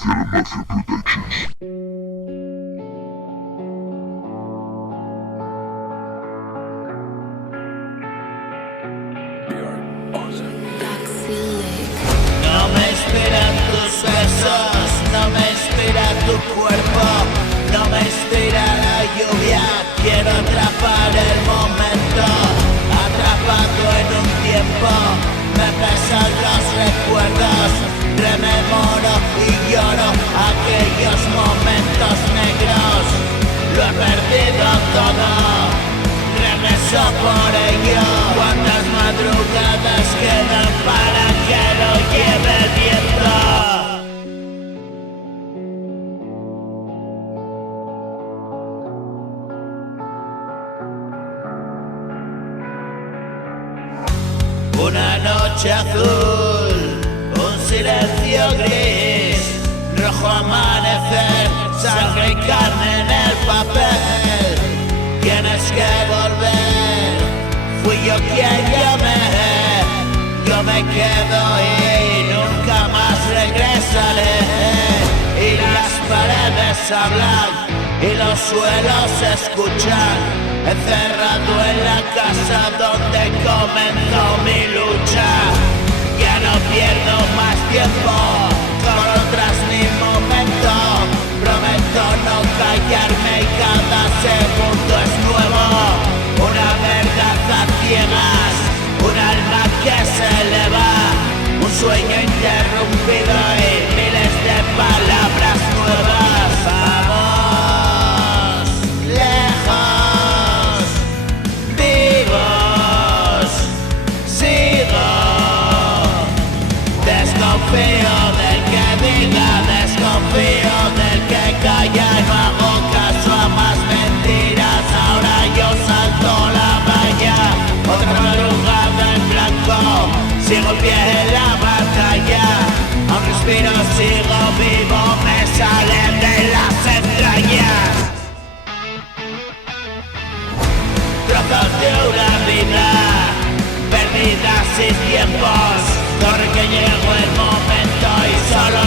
Social Mafia Productions. No me inspiran tus besos, no me inspira tu cuerpo, no me inspira la lluvia. Quiero atrapar el momento, atrapado en un tiempo. Me pesan los recuerdos, rememoro y lloro aquellos momentos negros. Lo he perdido todo, regreso por ello. Cuántas madrugadas quedan para que lo lleve el viento. Una noche azul, un silencio gris, rojo amanecer, sangre y carne en el papel. Tienes que volver, fui yo quien llamé, yo me quedo y nunca más regresaré. Y las paredes hablan y los suelos escuchan. Encerrado en la casa donde comenzó mi lucha. Ya no pierdo más tiempo con otras mi momento. Prometo no callarme y cada segundo es nuevo. Una verdad a ciegas, un alma que se eleva, un sueño interrumpido y miles de palabras nuevas. Vamos lejos, vivos, sigo. Desconfío del que diga, desconfío del que calla. Y no hago caso a más mentiras, ahora yo salto la valla. Otra madrugada en blanco, sigo en pie en la batalla. Aún respiro, sigo vivo, me sale de las entrañas. Trozos de una vida, perdida sin tiempos. Corre que llegó el momento y solo